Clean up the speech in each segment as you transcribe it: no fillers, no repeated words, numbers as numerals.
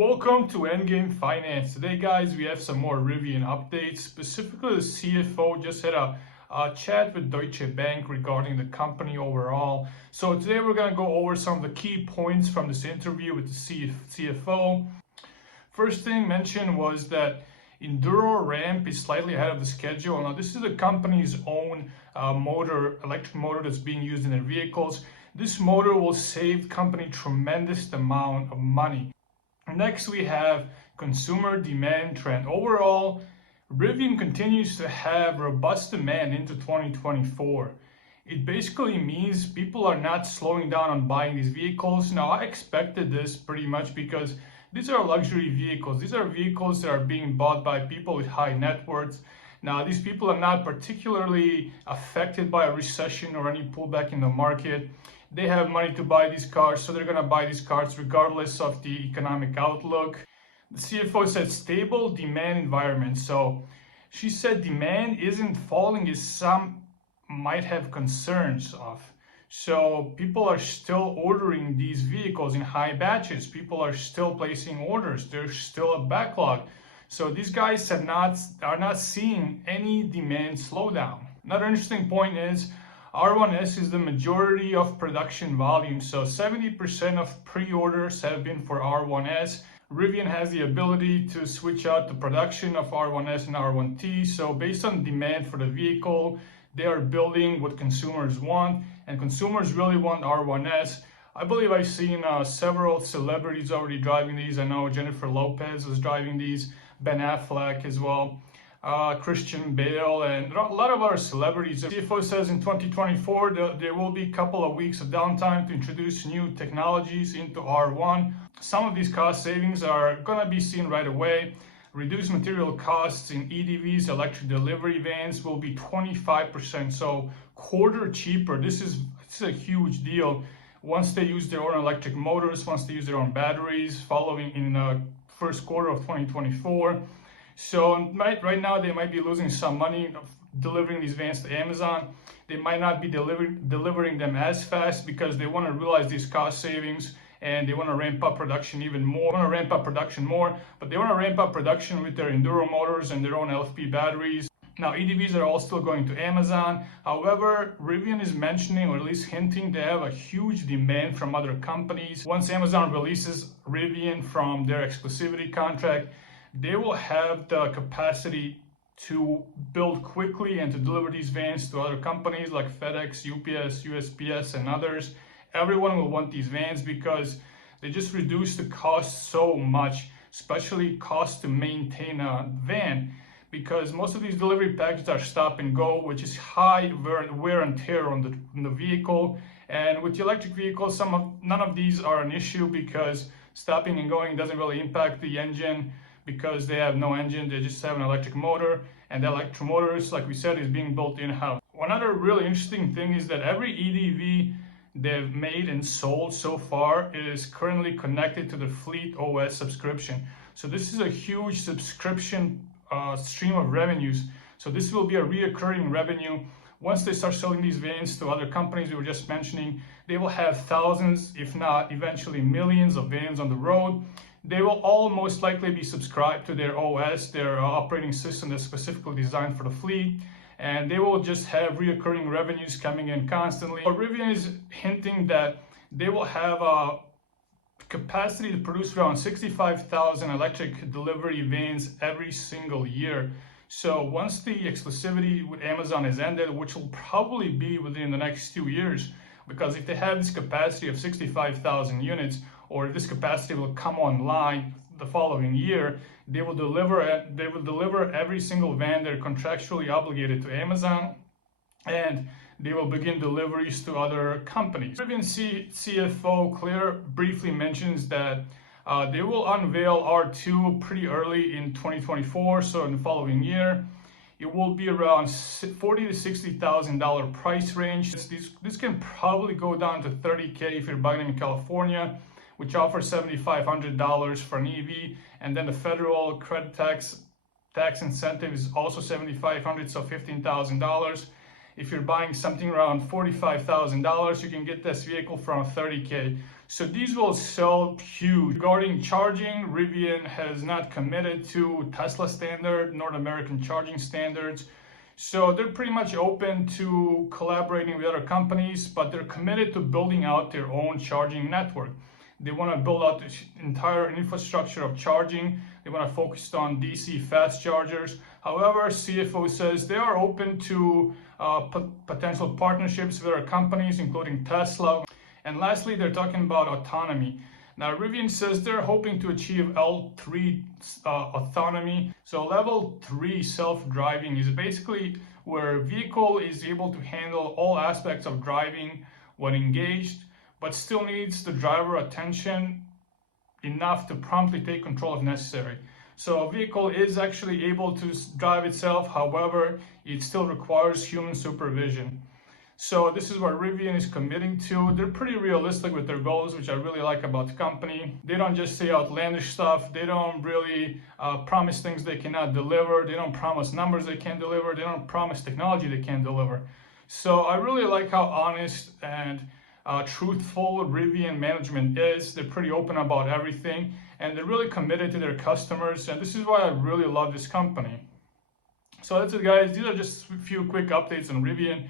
Welcome to Endgame Finance. Today, guys, we have some more Rivian updates. Specifically, the CFO just had a chat with Deutsche Bank regarding the company overall. So today we're going to go over some of the key points from this interview with the CFO. First thing mentioned was that Enduro ramp is slightly ahead of the schedule. Now, this is the company's own electric motor that's being used in their vehicles. This motor will save company tremendous amount of money. Next, we have consumer demand trend. Overall, Rivian continues to have robust demand into 2024. It basically means people are not slowing down on buying these vehicles. Now, I expected this pretty much because these are luxury vehicles. These are vehicles that are being bought by people with high net worths. Now, these people are not particularly affected by a recession or any pullback in the market. They have money to buy these cars, so they're going to buy these cars regardless of the economic outlook. The CFO said stable demand environment. So she said demand isn't falling as some might have concerns of. So people are still ordering these vehicles in high batches. People are still placing orders. There's still a backlog. So these guys are not seeing any demand slowdown. Another interesting point is R1S is the majority of production volume. So 70% of pre-orders have been for R1S. Rivian has the ability to switch out the production of R1S and R1T. So based on demand for the vehicle, they are building what consumers want, and consumers really want R1S. I believe I've seen several celebrities already driving these. I know Jennifer Lopez is driving these, Ben Affleck as well, Christian Bale, and a lot of other celebrities. The CFO says in 2024 there will be a couple of weeks of downtime to introduce new technologies into R1. Some of these cost savings are going to be seen right away. Reduced material costs in EDVs, electric delivery vans, will be 25%, so quarter cheaper. This is a huge deal. Once they use their own electric motors, once they use their own batteries, following in the first quarter of 2024. So right now they might be losing some money delivering these vans to Amazon. They might not be delivering them as fast because they want to realize these cost savings, and they want to ramp up production even more. But they want to ramp up production with their Enduro motors and their own LFP batteries. Now, EDVs are all still going to Amazon. However, Rivian is mentioning, or at least hinting, they have a huge demand from other companies. Once Amazon releases Rivian from their exclusivity contract, they will have the capacity to build quickly and to deliver these vans to other companies like FedEx, UPS, USPS, and others. Everyone will want these vans because they just reduce the cost so much, especially cost to maintain a van, because most of these delivery packages are stop and go, which is high wear and tear on the vehicle. And with the electric vehicles, none of these are an issue because stopping and going doesn't really impact the engine because they have no engine. They just have an electric motor, and the electric motors, like we said, is being built in-house. One other really interesting thing is that every EDV they've made and sold so far is currently connected to the Fleet OS subscription. So this is a huge subscription stream of revenues. So this will be a reoccurring revenue. Once they start selling these vans to other companies we were just mentioning, they will have thousands, if not eventually millions of vans on the road. They will all most likely be subscribed to their OS, their operating system that's specifically designed for the fleet, and they will just have reoccurring revenues coming in constantly. But Rivian is hinting that they will have a capacity to produce around 65,000 electric delivery vans every single year. So once the exclusivity with Amazon is ended, which will probably be within the next 2 years, because if they have this capacity of 65,000 units, or if this capacity will come online the following year, they will deliver every single van they're contractually obligated to Amazon, and they will begin deliveries to other companies. Rivian CFO briefly mentions that they will unveil R2 pretty early in 2024, so in the following year. It will be around $40,000 to $60,000 price range. This can probably go down to $30,000 if you're buying them in California, which offers $7,500 for an EV, and then the federal credit tax incentive is also $7,500, so $15,000. if you're buying something around $45,000, you can get this vehicle from $30K. So these will sell huge. Regarding charging, Rivian has not committed to Tesla standard, North American charging standards. So they're pretty much open to collaborating with other companies, but they're committed to building out their own charging network. They want to build out the entire infrastructure of charging. They want to focus on DC fast chargers. However, CFO says they are open to potential partnerships with other companies, including Tesla. And lastly, they're talking about autonomy. Now, Rivian says they're hoping to achieve L3 autonomy. So level 3 self-driving is basically where a vehicle is able to handle all aspects of driving when engaged, but still needs the driver attention enough to promptly take control if necessary. So a vehicle is actually able to drive itself, however, it still requires human supervision. So this is what Rivian is committing to. They're pretty realistic with their goals, which I really like about the company. They don't just say outlandish stuff. They don't really promise things they cannot deliver. They don't promise numbers they can't deliver. They don't promise technology they can't deliver. So I really like how honest and truthful Rivian management is. They're pretty open about everything, and they're really committed to their customers. And this is why I really love this company. So that's it, guys. These are just a few quick updates on Rivian.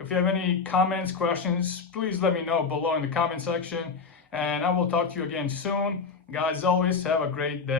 If you have any comments, questions, please let me know below in the comment section, and I will talk to you again soon. Guys, always have a great day.